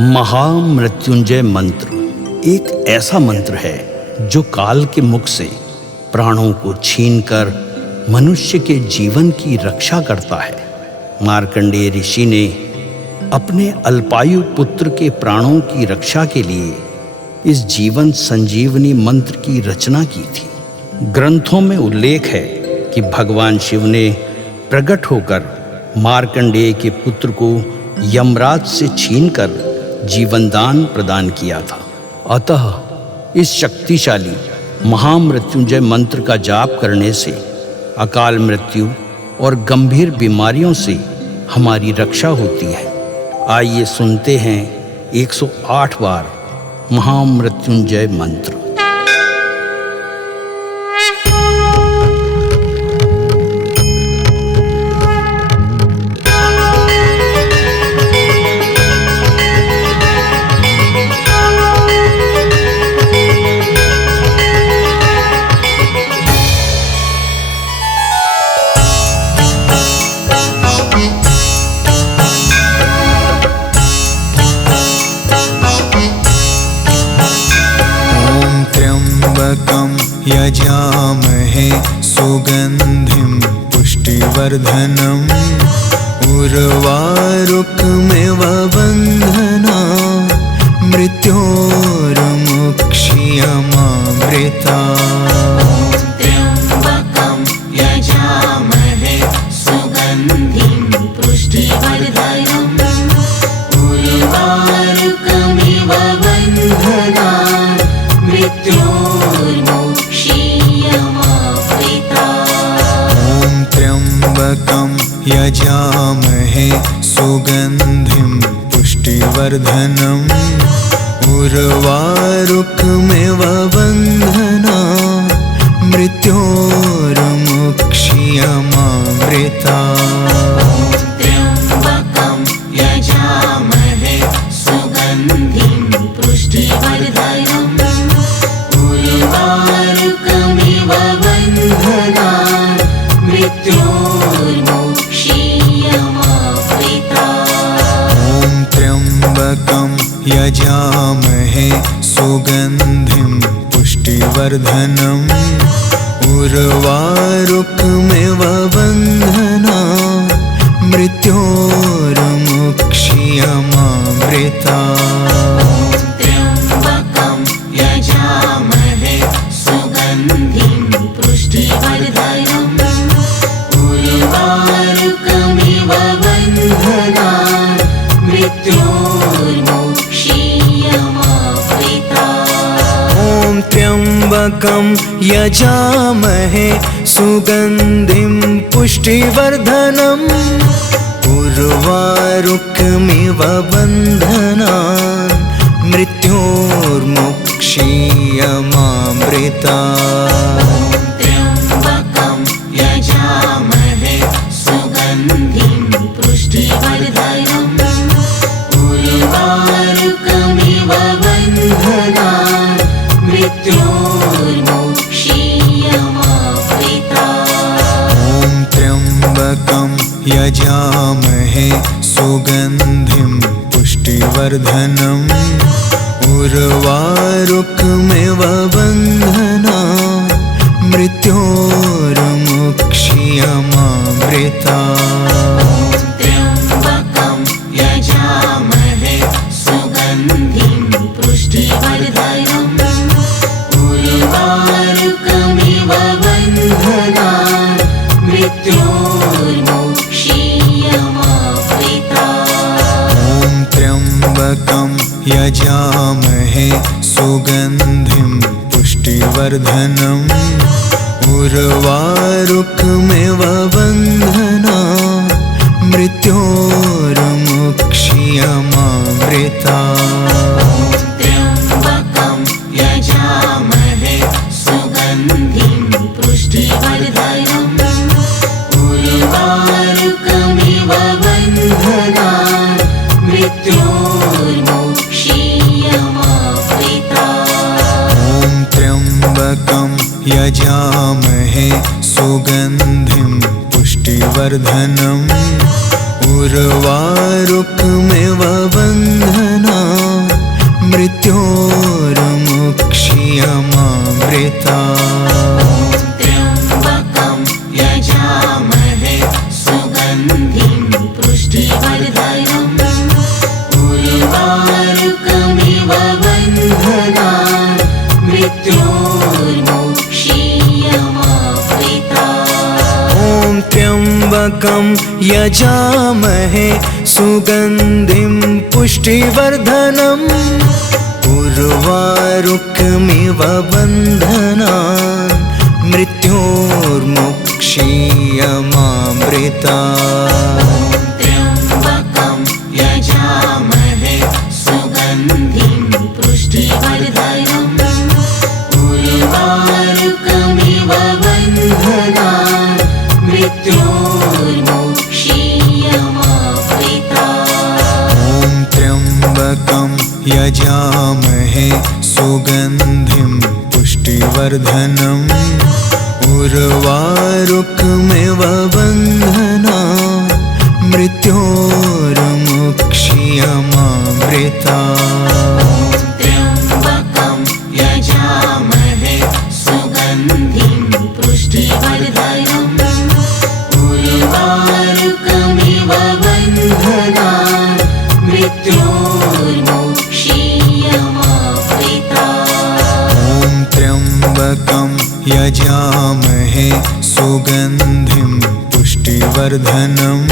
महामृत्युंजय मंत्र एक ऐसा मंत्र है जो काल के मुख से प्राणों को छीनकर मनुष्य के जीवन की रक्षा करता है। मार्कंडेय ऋषि ने अपने अल्पायु पुत्र के प्राणों की रक्षा के लिए इस जीवन संजीवनी मंत्र की रचना की थी। ग्रंथों में उल्लेख है कि भगवान शिव ने प्रकट होकर मार्कंडेय के पुत्र को यमराज से छीनकर जीवन दान प्रदान किया था। अतः इस शक्तिशाली महामृत्युंजय मंत्र का जाप करने से अकाल मृत्यु और गंभीर बीमारियों से हमारी रक्षा होती है। आइए सुनते हैं 108 बार महामृत्युंजय मंत्र। यजामहे सुगंधिं पुष्टिवर्धनम् उर्वारुकमिव बन्धना मृत्योर्मुक्षीयमामृता। त्र्यम्बकं यजामहे सुगन्धिं पुष्टिवर्धनम् उर्वारुकमिव बन्धना त्र्यम्बकं यजामहे सुगन्धिं पुष्टिवर्धनम् उर्वारुकमिव बन्धना मृत्योर्मुक्षीयमामृता। त्र्यम्बकं यजामहे सुगन्धिं पुष्टिवर्धनम् उर्वारुकमिव बन्धना मृत्योर्मुक्षीयमामृता। त्र्यम्बकं यजामहे सुगन्धिं पुष्टिवर्धनम् उर्वारुकमिव बन्धना मृत्योर्मुक्षीयमामृता। त्र्यम्बकं यजामहे सुगन्धिं पुष्टिवर्धनम् उर्वारुकमिव बन्धना मृत्योर्मुक्षीयमामृता। त्र्यम्बकं यजामहे सुगन्धिं पुष्टिवर्धनम् उर्वारुकमिव बन्धना मृत्योर्मुक्षीयमामृता। त्र्यम्बकं यजामहे सुगन्धिं पुष्टिवर्धनम् उर्वारुकमिव बन्धना मृत्योर्मुक्षीयमामृता। त्र्यम्बकं यजामहे सुगन्धिं पुष्टिवर्धनम् उर्वारुकमिव बन्धना मृत्योर्मुक्षीयमामृता। त्र्यम्बकं यजामहे सुगन्धिं पुष्टिवर्धनम् उर्वारुकमिव बन्धना मृत्योर्मुक्षीयमामृता। त्र्यम्बकं यजामहे सुगन्धिं पुष्टिवर्धनम् उर्वारुकमिव बन्धना मृत्योर्मुक्षीयमामृता। त्र्यम्बकं यजामहे सुगन्धिं पुष्टिवर्धनम् उर्वारुकमिव बन्धना मृत्योर्मुक्षीयमामृता। त्र्यम्बकं यजामहे सुगन्धिं पुष्टिवर्धनम् उर्वारुकमिव बन्धना मृत्योर्मुक्षीयमामृता त्र्यम्बकं यजामहे सुगन्धिं पुष्टिवर्धनम् उर्वारुकमिव बन्धनान् मृत्योर्मुक्षीयमामृता ॐ त्र्यम्बकं यजामहे सुगन्धिं पुष्टिवर्धनम् उर्वारुकमिव बन्धनान् मृत्योर्मुक्षीयमामृता त्र्यम्बकं यजामहे सुगन्धिं पुष्टिवर्धनम् उर्वारुकमिव बन्धनान् मृत्योर्मुक्षीयमामृता ॐ त्र्यम्बकं यजामहे सुगन्धिं पुष्टिवर्धनम् उर्वारुकमिव बन्धनान् मृत्योर्मुक्षीयमामृता त्र्यम्बकं यजामहे सुगन्धिं पुष्टिवर्धनम् उर्वारुकमिव बन्धनान् मृत्योर्मुक्षीयमामृता ॐ त्र्यम्बकं यजामहे सुगन्धिं पुष्टिवर्धनम्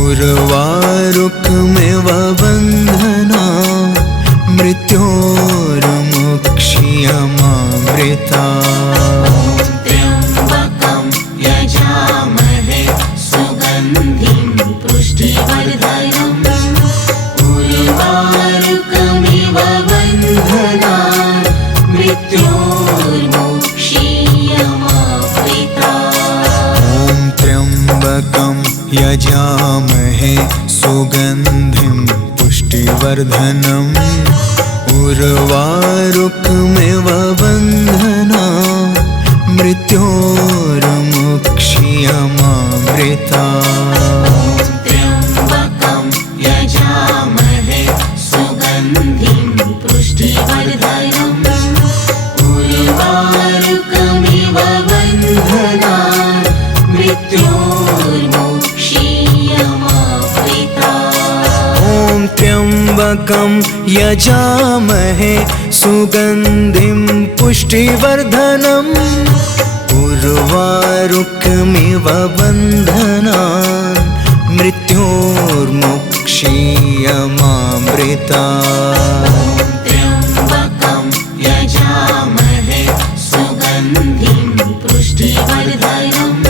उर्वारुकमिव बन्धनान् मृत्योर्मुक्षीयमामृता त्र्यम्बकं यजामहे सुगन्धिं पुष्टिवर्धनम् उर्वारुकमिव बन्धनान् मृत्योर्मुक्षीयमामृता ॐ त्र्यम्बकं यजामहे सुगन्धिं पुष्टिवर्धनम् उर्वारुकमिव बन्धनान् मृत्योर्मुक्षीयमामृता त्र्यम्बकं यजामहे सुगन्धिं पुष्टिवर्धनम् उर्वारुकमिव बन्धनान् मृत्योर्मुक्षीयमामृता ॐ त्र्यम्बकं यजामहे सुगन्धिं पुष्टिवर्धनम् उर्वारुकमिव बन्धनान् मृत्योर्मुक्षीयमामृता त्र्यम्बकं यजामहे सुगन्धिं पुष्टिवर्धनम्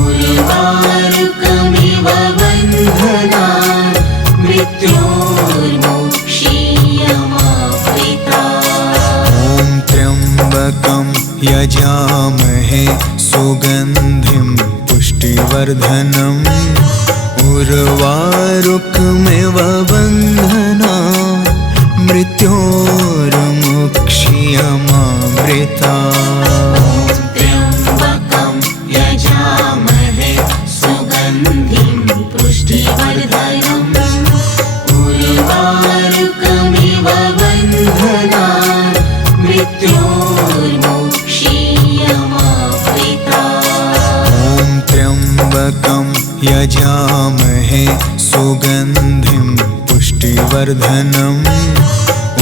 उर्वारुकमिव बन्धनान् मृत्योर्मुक्षीयमामृता ॐ त्र्यम्बकं यजामहे सुगन्धिं पुष्टिवर्धनम् उर्वारुकमिव बन्धनान् मृत्योर्मुक्षीयमामृता त्र्यम्बकं यजामहे सुगन्धिं पुष्टिवर्धनम् उर्वारुकमिव बन्धनान् मृत्योर्मुक्षीयमामृता ॐ त्र्यम्बकं यजामहे सुगन्धिं पुष्टिवर्धनम्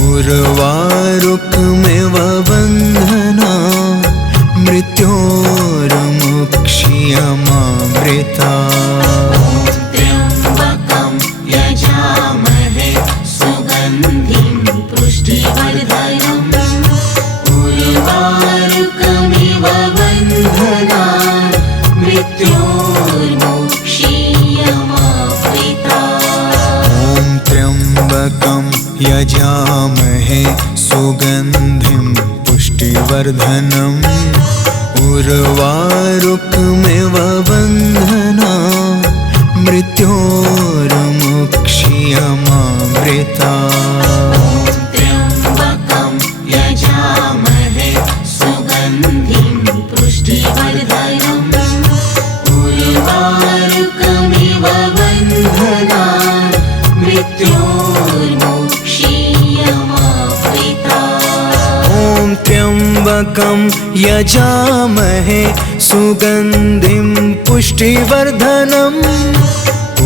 उर्वारुकमिव बन्धनान् मृत्योर्मुक्षीयमामृता त्र्यम्बकं यजामहे सुगन्धिं पुष्टिवर्धनम् उर्वारुकमिव बन्धनान् मृत्योर्मुक्षीयमामृता ॐ त्र्यम्बकं यजामहे सुगन्धिं पुष्टिवर्धनम् उर्वारुकमिव बन्धनान् मृत्योर्मुक्षीयमामृता त्र्यम्बकं यजामहे सुगन्धिं पुष्टिवर्धनम् उर्वारुकमिव बन्धनान् मृत्योर्मुक्षीयमामृता त्र्यम्बकं यजामहे सुगन्धिं पुष्टिवर्धनम्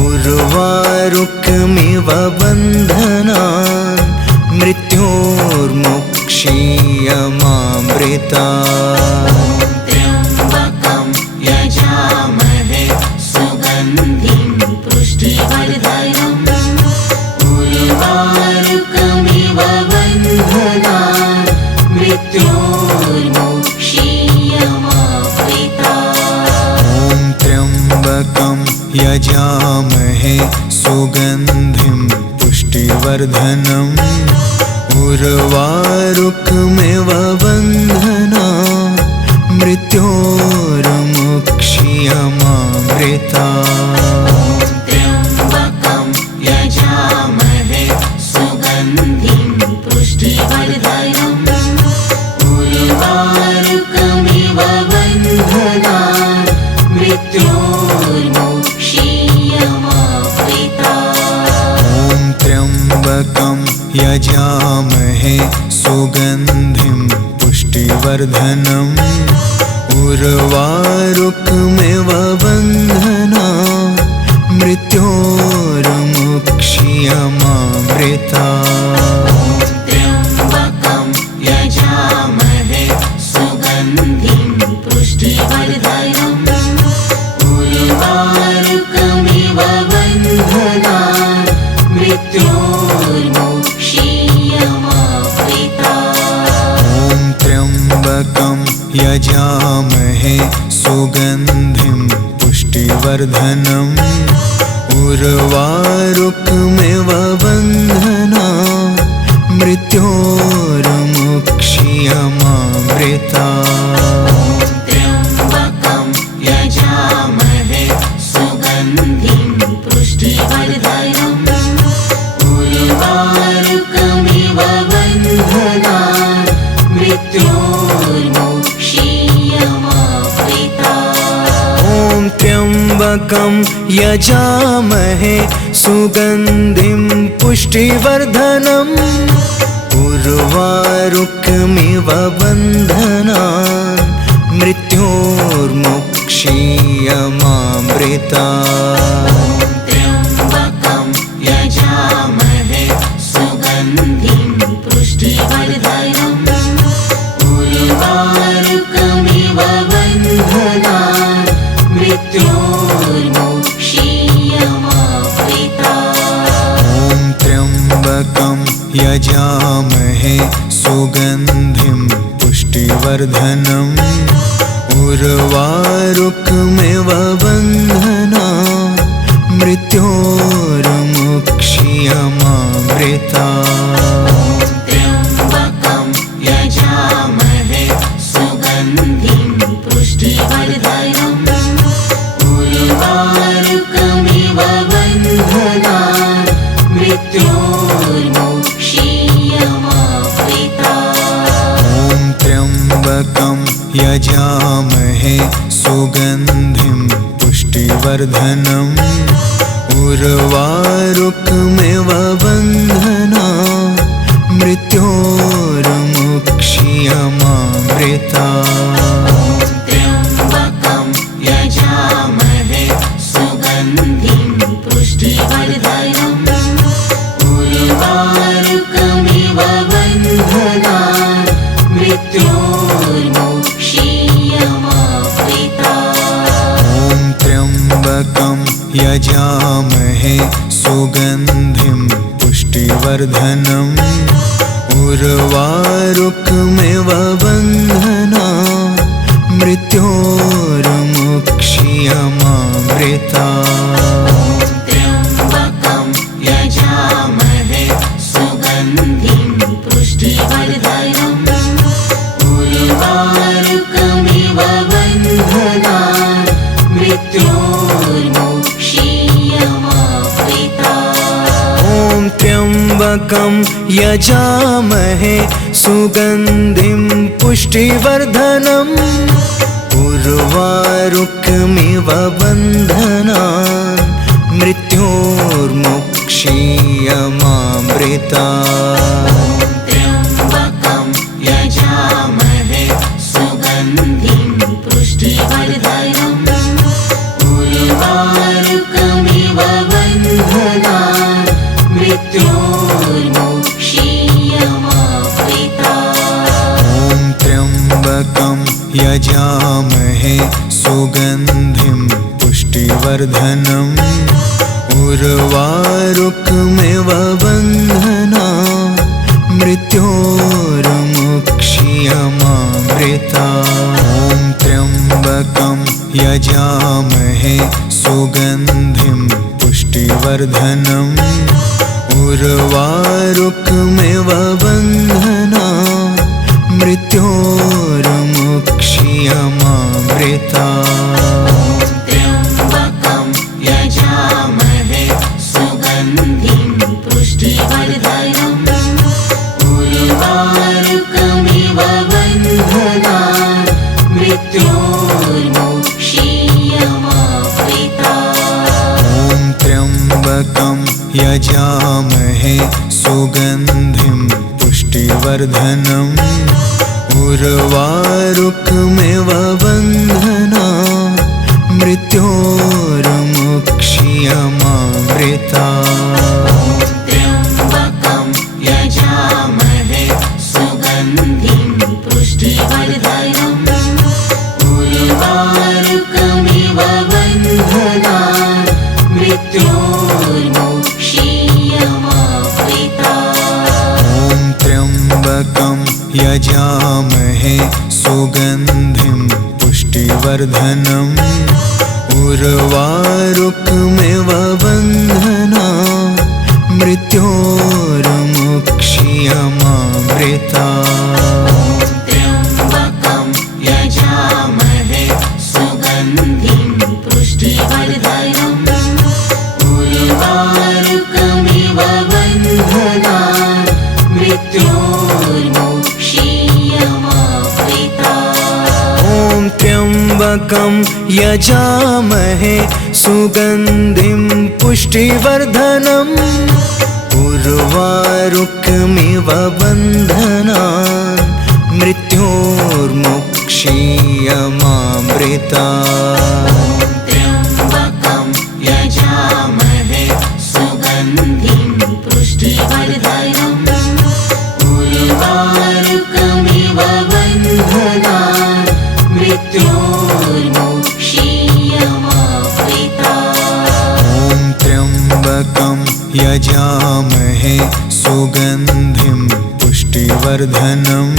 उर्वारुकमिव बन्धनान् मृत्योर्मुक्षीयमामृतात्। त्र्यम्बकं यजामहे सुगन्धिं पुष्टिवर्धनम् उर्वारुकमिव बन्धनान् मृत्योर्मुक्षीयमामृतात्। ॐ त्र्यम्बकं यजामहे सुगन्धिं पुष्टिवर्धनम् उर्वारुकमिव बन्धनान् मृत्योर्मुक्षीयमामृतात्। त्र्यम्बकं यजामहे सुगन्धिं पुष्टिवर्धनम् उर्वारुकमिव बन्धनान् मृत्योर्मुक्षीयमामृतात्। ॐ त्र्यम्बकं यजामहे सुगन्धिं पुष्टिवर्धनम् उर्वारुकमिव बन्धनान् मृत्योर्मुक्षीयमामृतात्। त्र्यम्बकं यजामहे सुगन्धिं पुष्टिवर्धनम् उर्वारुकमिव बन्धनान् मृत्योर्मुक्षीयमामृतात्। ॐ त्र्यम्बकं यजामहे सुगन्धिं पुष्टिवर्धनम् उर्वारुकमिव बन्धनान् मृत्योर्मुक्षीयमामृतात्। त्र्यम्बकं यजामहे सुगन्धिं पुष्टिवर्धनम् उर्वारुकमिव बन्धनान् मृत्योर्मुक्षीयमामृतात्। ॐ त्र्यम्बकं यजामहे सुगन्धिं पुष्टिवर्धनम् उर्वारुकमिव बन्धनान् मृत्योर्मुक्षीयमामृतात्। त्र्यम्बकं यजामहे सुगन्धिं पुष्टिवर्धनम् उर्वारुकमिव बन्धनान् मृत्योर्मुक्षीयमामृतात्। ॐ त्र्यम्बकं यजामहे सुगन्धिं पुष्टिवर्धनम् उर्वारुकमिव बन्धनान् मृत्योर्मुक्षीयमामृतात्। त्र्यम्बकं यजामहे सुगन्धिं पुष्टिवर्धनम् उर्वारुकमिव बन्धनान् मृत्योर्मुक्षीयमामृतात्। ॐ त्र्यम्बकं यजामहे सुगन्धिं पुष्टिवर्धनम् उर्वारुकमिव बन्धनान् मृत्योर्मुक्षीयमामृतात्। त्र्यम्बकं यजामहे सुगन्धिं पुष्टिवर्धनम् उर्वारुकमिव बन्धनान् मृत्योर्मुक्षीयमामृतात्। ॐ त्र्यम्बकं यजामहे सुगन्धिं पुष्टिवर्धनम् उर्वारुकमिव बन्धनान् मृत्योर्मुक्षीयमामृतात्। त्र्यम्बकं यजामहे सुगन्धिं पुष्टिवर्धनम् उर्वारुकमिव बन्धनान् मृत्योर्मुक्षीयमामृतात्। ॐ त्र्यम्बकं यजामहे सुगन्धिं पुष्टिवर्धनम् उर्वारुकमिव बन्धनान् मृत्योर्मुक्षीयमामृतात्। त्र्यम्बकं यजामहे मृत्योर्मुक्षीयमामृता। ॐ त्र्यम्बकं यजामहे सुगन्धिं पुष्टिवर्धनम् उर्वारुकमिव बन्धनान् मृत्योर्मुक्षीयमामृता। ॐ त्र्यम्बकं यजामहे सुगन्धिं पुष्टिवर्धनम् उर्वारुकमिव बन्धनान् मृत्योर्मुक्षीयमामृता। त्र्यम्बकं यजामहे सुगन्धिं पुष्टिवर्धनम् उर्वारुकमिव बन्धनान् मृत्योर्मुक्षीयमामृता। ॐ त्र्यम्बकं यजामहे सुगन्धिं पुष्टिवर्धनम् उर्वारुकमिव बन्धनान् मृत्योर्मुक्षीयमामृता। त्र्यम्बकं यजामहे सुगन्धिं पुष्टिवर्धनम् उर्वारुकमिव बन्धनान् मृत्योर्मुक्षीयमामृता। ॐ त्र्यम्बकं यजामहे सुगन्धिं पुष्टिवर्धनम् उर्वारुकमिव बन्धनान् मृत्योर्मुक्षीयमामृता। त्र्यम्बकं यजामहे सुगन्धिं पुष्टिवर्धनम् उर्वारुकमिव बन्धनान् मृत्योर्मुक्षीयमामृता। ॐ त्र्यम्बकं यजामहे सुगन्धिं पुष्टिवर्धनम् उर्वारुकमिव बन्धनान् मृत्योर्मुक्षीयमामृता। त्र्यम्बकं यजामहे सुगन्धिं पुष्टिवर्धनम् उर्वारुकमिव बन्धनान् मृत्योर्मुक्षीयमामृता। ॐ त्र्यम्बकं यजामहे सुगन्धिं पुष्टिवर्धनम्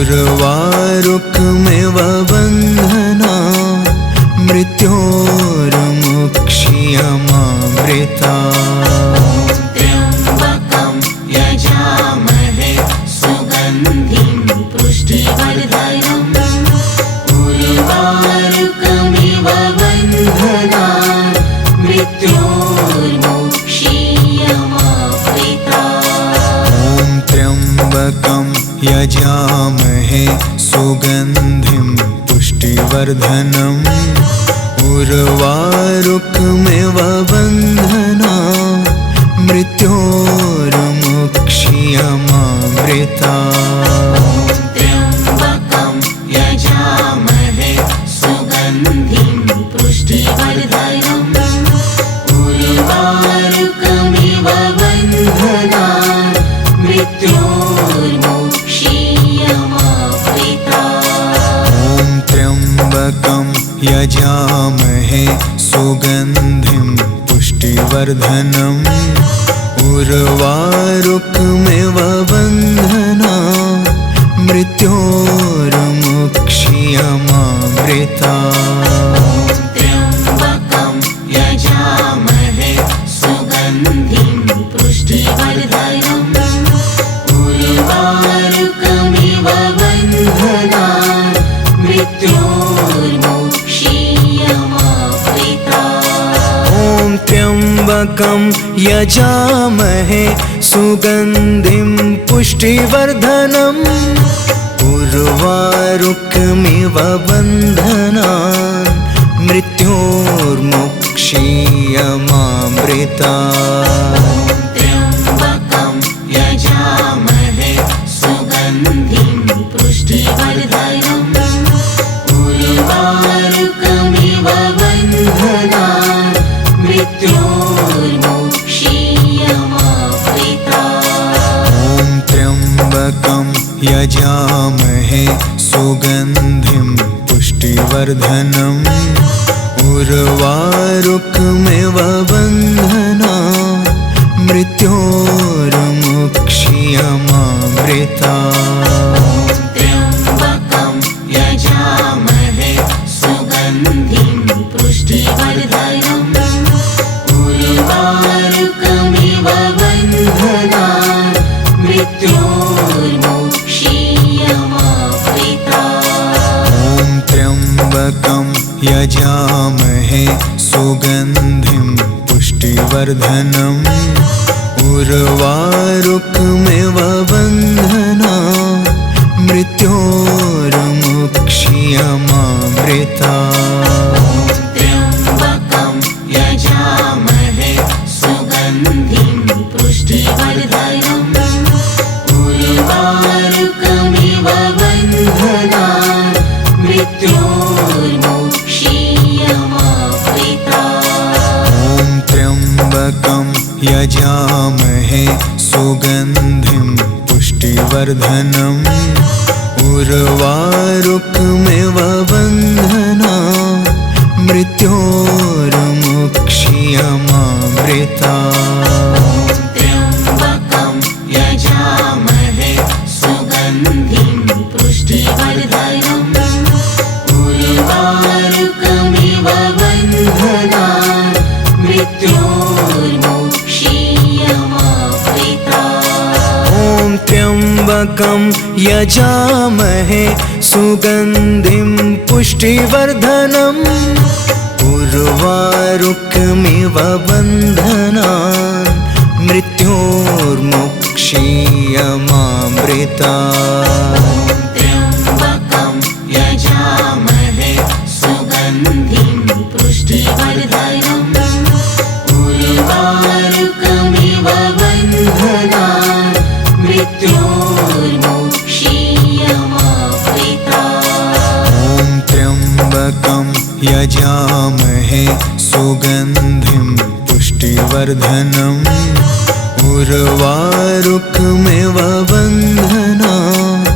उर्वारुकमिव बन्धनान् मृत्योर्मुक्षीयमामृता। त्र्यम्बकं यजामहे सुगन्धिं पुष्टिवर्धनम् उर्वारुकमिव बन्धनान् मृत्योर्मुक्षीयमामृता। ॐ त्र्यम्बकं यजामहे सुगन्धिं पुष्टिवर्धनम् उर्वारुकमिव बन्धनान् मृत्योर्मुक्षीयमामृता। त्र्यम्बकं यजामहे सुगन्धिं पुष्टिवर्धनम् उर्वारुकमिव बन्धनान् मृत्योर्मुक्षीयमामृता। ॐ त्र्यम्बकं यजामहे सुगन्धिं पुष्टिवर्धनम् उर्वारुकमिव बन्धनान् मृत्योर्मुक्षीयमामृता। त्र्यम्बकं यजामहे सुगन्धिं पुष्टिवर्धनम् उर्वारुकमिव बन्धनान् मृत्योर्मुक्षीयमामृता। ॐ त्र्यम्बकं यजामहे सुगन्धिं पुष्टिवर्धनम् उर्वारुकमिव बन्धनान् मृत्योर्मुक्षीयमामृता। त्र्यम्बकं यजामहे सुगन्धिं पुष्टिवर्धनम् उर्वारुकमिव बन्धनान् मृत्योर्मुक्षीयमामृता। यजामहे सुगन्धिं पुष्टिवर्धनम् उर्वारुकमिव बन्धनान् मृत्योर्मुक्ष्यमामृतात्। त्र्यम्बकं यजामहे सुगन्धिं पुष्टिवर्धनम् उर्वारुकमिव बन्धनान् मृत्योर्मुक्ष्यमामृतात्। ॐ त्र्यम्बकं यजामहे सुगन्धिं पुष्टिवर्धनम् उर्वारुकमिव बन्धनान् मृत्योर्मुक्ष्यमामृतात्। त्र्यम्बकं यजामहे सुगन्धिं पुष्टिवर्धनम् उर्वारुकमिव बन्धनान् मृत्योर्मुक्ष्यमामृतात्। ॐ त्र्यम्बकं यजामहे सुगन्धिं पुष्टिवर्धनम् उर्वारुकमिव बन्धनान् मृत्योर्मुक्ष्यमामृतात्। त्र्यम्बकं यजामहे सुगन्धिं पुष्टिवर्धनम् उर्वारुकमिव बन्धनान् मृत्योर्मुक्ष्यमामृतात्। ॐ त्र्यम्बकं यजामहे सुगन्धिं पुष्टिवर्धनम् उर्वारुकमिव बन्धनान् मृत्योर्मुक्ष्यमामृतात्। त्र्यम्बकं यजामहे सुगन्धिं पुष्टिवर्धनम् उर्वारुकमिव बन्धनान् मृत्योर्मुक्ष्यमामृतात्। ॐ त्र्यम्बकं यजामहे सुगन्धिं पुष्टिवर्धनम् उर्वारुकमिव बन्धनान्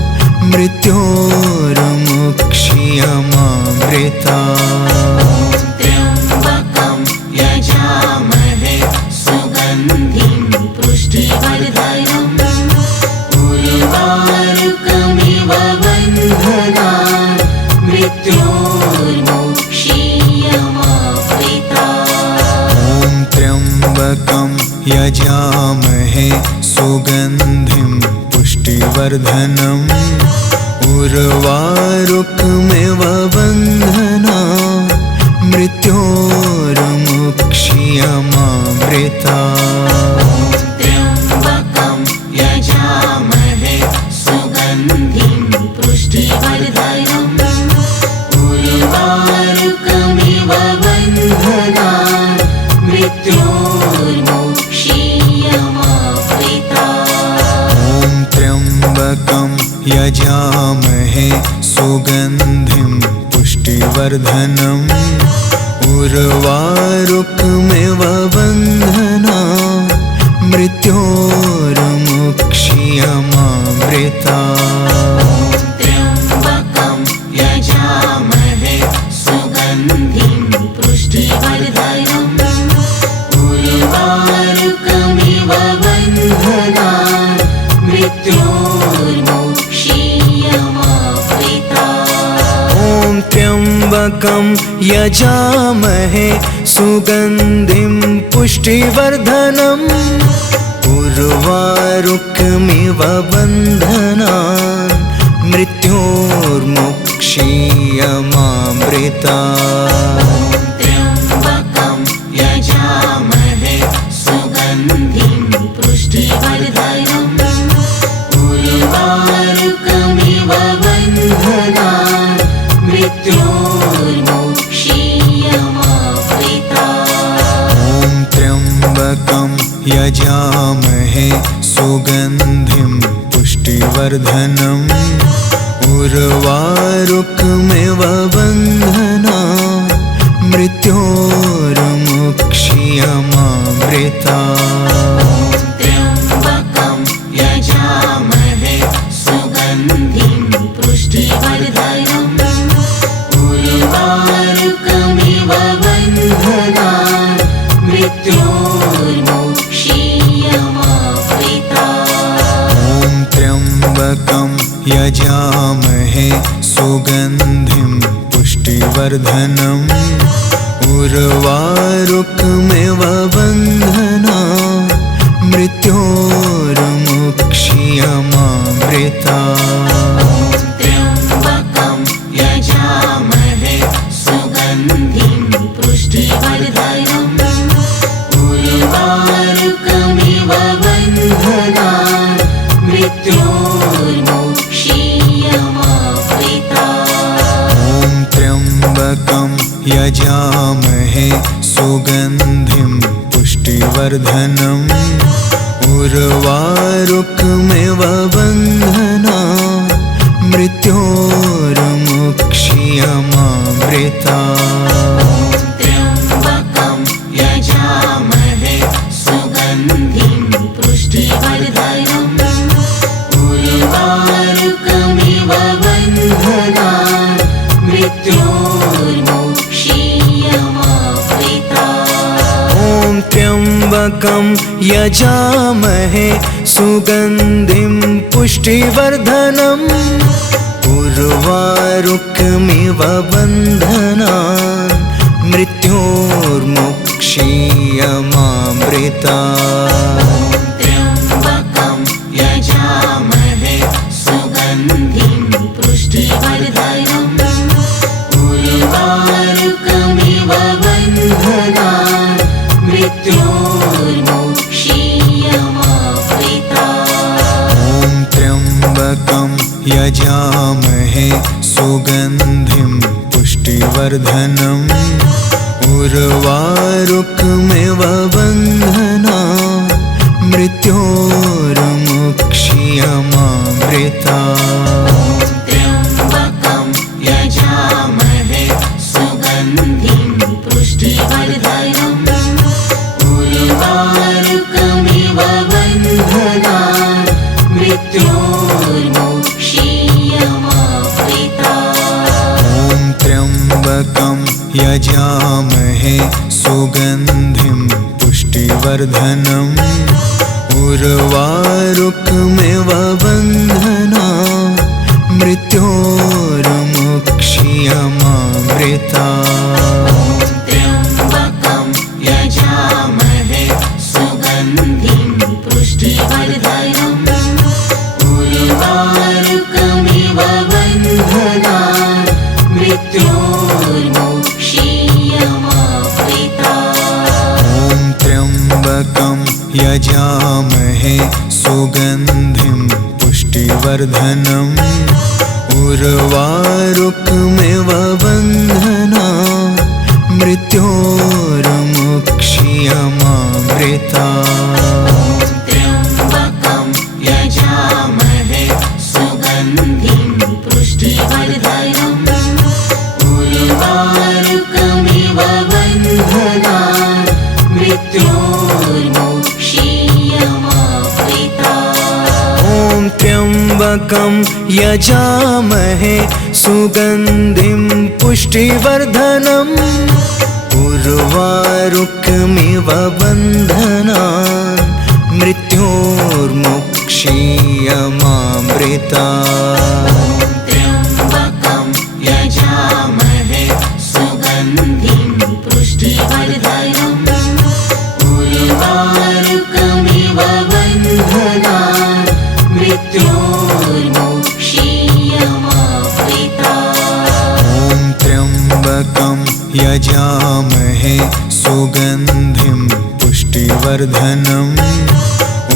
मृत्योर्मुक्ष्यमामृतात्। त्र्यम्बकं यजामहे सुगन्धिं पुष्टिवर्धनम् उर्वारुकमिव बन्धनान् मृत्योर्मुक्ष्यमामृतात्। ॐ त्र्यम्बकं यजामहे सुगन्धिं पुष्टिवर्धनम् उर्वारुकमिव बन्धनान् मृत्योर्मुक्ष्यमामृतात्। त्र्यम्बकं यजामहे सुगन्धिं पुष्टिवर्धनम् उर्वारुकमिव बन्धनान् मृत्योर्मुक्ष्यमामृतात्। ॐ त्र्यम्बकं यजामहे सुगन्धिं पुष्टिवर्धनम् उर्वारुकमिव बन्धनान् मृत्योर्मुक्ष्यमामृतात्। त्र्यम्बकं यजामहे सुगन्धिं पुष्टिवर्धनम् उर्वारुकमिव बन्धनान् मृत्योर्मुक्ष्यमामृतात्। ॐ त्र्यम्बकं यजामहे सुगन्धिं पुष्टिवर्धनम् उर्वारुकमिव बन्धनान् मृत्योर्मुक्ष्यमामृतात्। त्र्यम्बकं यजामहे सुगन्धिं पुष्टिवर्धनम् उर्वारुकमिव बन्धनान् मृत्योर्मुक्ष्यमामृतात्। ॐ त्र्यम्बकं यजामहे सुगन्धिं पुष्टिवर्धनम् उर्वारुकमिव बन्धनान् मृत्योर्मुक्ष्यमामृतात्। त्र्यम्बकं यजामहे सुगन्धिं मृत्योर्मुक्षीयमामृता। ॐ त्र्यम्बकं यजामहे सुगन्धिं पुष्टिवर्धनम् उर्वारुकमिव बन्धनान् मृत्योर्मुक्षीयमामृता। त्र्यम्बकं यजामहे सुगन्धिं पुष्टिवर्धनम् उर्वारुकमिव बन्धनान् मृत्योर्मुक्षीयमामृता। ॐ त्र्यम्बकं यजामहे सुगन्धिं पुष्टिवर्धनम् उर्वारुकमिव बन्धनान् मृत्योर्मुक्षीयमामृता। त्र्यम्बकं यजामहे सुगन्धिं पुष्टिवर्धनम् उर्वारुकमिव बन्धनान् मृत्योर्मुक्षीयमामृता। ॐ त्र्यम्बकं यजामहे सुगन्धिं पुष्टिवर्धनम् उर्वारुकमिव बन्धनान् मृत्योर्मुक्षीयमामृता। त्र्यम्बकं यजामहे सुगन्धिं पुष्टिवर्धनम् उर्वारुकमिव बन्धनान् मृत्योर्मुक्षीयमामृता। ॐ त्र्यम्बकं यजामहे सुगन्धिं पुष्टिवर्धनम् उर्वारुकमिव बन्धनान् मृत्योर्मुक्षीयमामृता। त्र्यम्बकं यजामहे सुगन्धिं पुष्टिवर्धनम् उर्वारुकमिव बन्धनान् मृत्योर्मुक्षीयमामृता। ॐ त्र्यम्बकं यजामहे सुगन्धिं पुष्टिवर्धनम् उर्वारुकमिव बन्धनान् मृत्योर्मुक्षीयमामृता। त्र्यम्बकं यजामहे सुगन्धिं पुष्टिवर्धनम् उर्वारुकमिव बन्धनान् मृत्योर्मुक्षीयमामृता। ॐ त्र्यम्बकं यजामहे सुगन्धिं पुष्टिवर्धनम् उर्वारुकमिव बन्धनान् मृत्योर्मुक्षीयमामृता। त्र्यम्बकं यजामहे सुगन्धिं पुष्टिवर्धनम् उर्वारुकमिव बन्धनान् मृत्योर्मुक्षीयमामृता। ॐ त्र्यम्बकं यजामहे सुगन्धिं पुष्टिवर्धनम् उर्वारुकमिव बन्धनान् मृत्योर्मुक्षीयमामृता। त्र्यम्बकं यजामहे सुगन्धिं पुष्टिवर्धनम् उर्वारुकमिव बन्धनान् मृत्योर्मुक्षीयमामृता। ॐ त्र्यम्बकं यजामहे सुगन्धिं पुष्टिवर्धनम्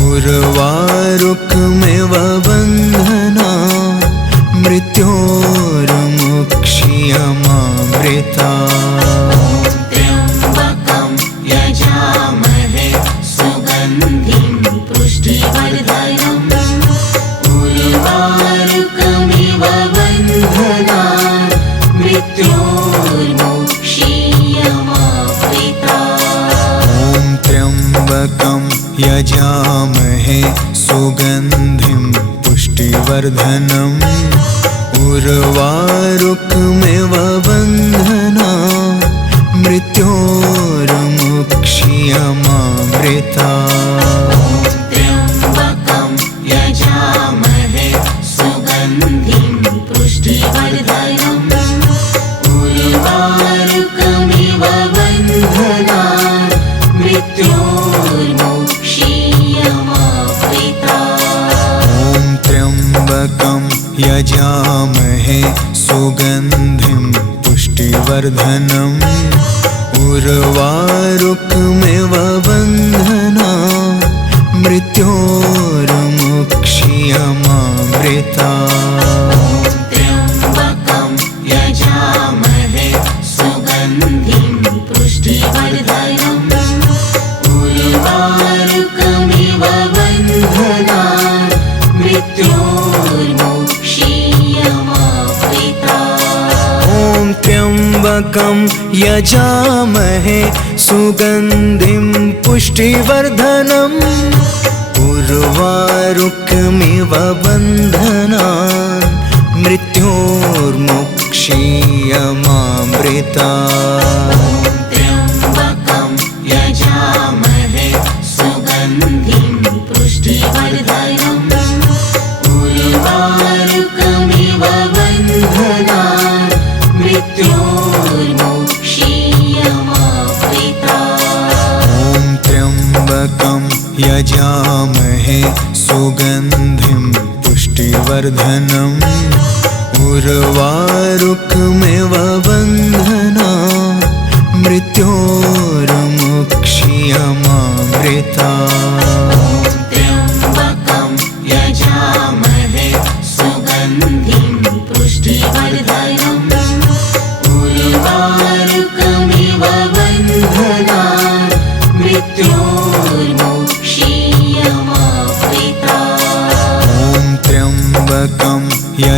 उर्वारुकमिव बन्धनान् मृत्योर्मुक्षीयमामृता। त्र्यम्बकं यजामहे सुगन्धिं पुष्टिवर्धनम् उर्वारुकमिव बन्धनान् मृत्योर्मुक्षीयमामृता। ॐ त्र्यम्बकं यजामहे सुगन्धिं पुष्टिवर्धनम् उर्वारुकमिव बन्धनान् मृत्योर्मुक्षीयमामृता। मृत्योर्मुक्षीयमामृता। त्र्यम्बकं यजामहे सुगन्धिं पुष्टिवर्धनम् उर्वारुकमिव बन्धनान् मृत्योर्मुक्षीयमामृता। ॐ त्र्यम्बकं यजामहे सुगन्धिं पुष्टिवर्धनम् उर्वारुकमिव बन्धनान् मृत्योर्मुक्षीयमामृता। त्र्यम्बकं यजामहे सुगन्धिं पुष्टिवर्धनम् उर्वारुकमिव बन्धनान् मृत्योर्मुक्षीयमामृता। ॐ त्र्यम्बकं यजामहे सुगन्धिं पुष्टिवर्धनम् उर्वारुकमिव बन्धनान् मृत्योर्मुक्षीयमामृता। त्र्यम्बकं यजामहे सुगन्धिं पुष्टिवर्धनम् उर्वारुकमिव बन्धनान् मृत्योर्मुक्षीयमामृता। ॐ त्र्यम्बकं यजामहे सुगन्धिं पुष्टिवर्धनम् उर्वारुकमिव बन्धनान् मृत्योर्मुक्षीयमामृता। त्र्यम्बकं यजामहे सुगन्धिं पुष्टिवर्धनम् उर्वारुकमिव बन्धनान् मृत्योर्मुक्षीयमामृता। ॐ त्र्यम्बकं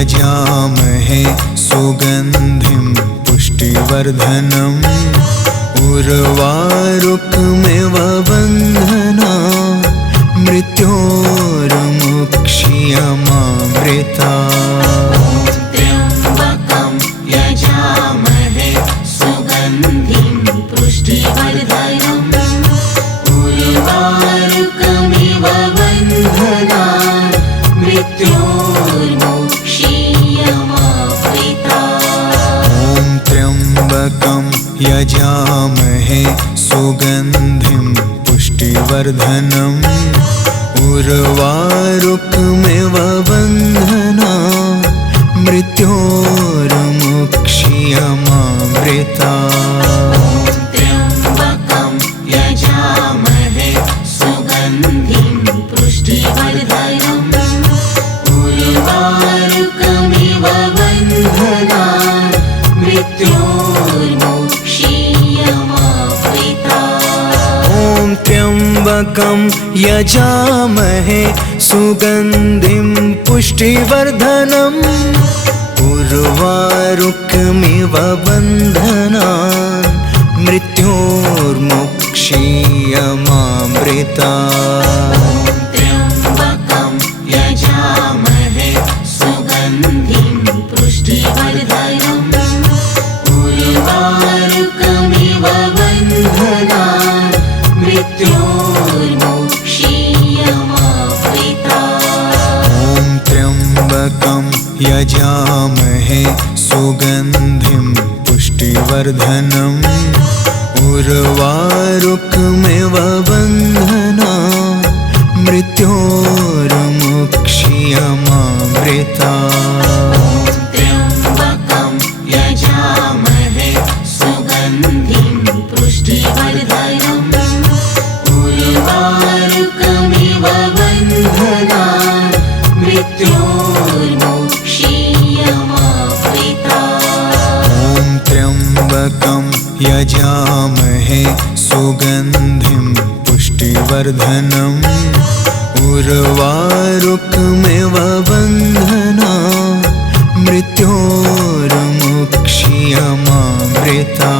यजामहे सुगन्धिं पुष्टिवर्धनम् उर्वारुकमिव बन्धनान् मृत्योर्मुक्षीयमामृता। त्र्यम्बकं यजामहे सुगन्धिं पुष्टिवर्धनम् उर्वारुकमिव बन्धनान् मृत्योर्मुक्षीयमामृता। ॐ त्र्यम्बकं यजामहे सुगन्धिं पुष्टिवर्धनम् उर्वारुकमिव बन्धनान् मृत्योर्मुक्षीयमामृता। त्र्यम्बकं यजामहे सुगन्धिं पुष्टिवर्धनम् उर्वारुकमिव बन्धनान् मृत्योर्मुक्षीयमामृता। ॐ त्र्यम्बकं यजामहे सुगन्धिं पुष्टिवर्धनम् उर्वारुकमिव बन्धनान् मृत्योर्मुक्षीयमामृता। त्र्यम्बकं यजामहे सुगन्धिं पुष्टिवर्धनम् उर्वारुकमिव बन्धनान् मृत्योर्मुक्षीयमामृता। ॐ त्र्यम्बकं यजामहे सुगन्धिं पुष्टिवर्धनम् उर्वारुकमिव बन्धनान् मृत्योर्मुक्षीयमामृता। त्र्यम्बकं यजामहे सुगन्धिं पुष्टिवर्धनम् उर्वारुकमिव बन्धनान् मृत्योर्मुक्षीयमामृता। ॐ त्र्यम्बकं यजामहे सुगन्धिं पुष्टिवर्धनम् उर्वारुकमिव बन्धनान् मृत्योर्मुक्षीयमामृता।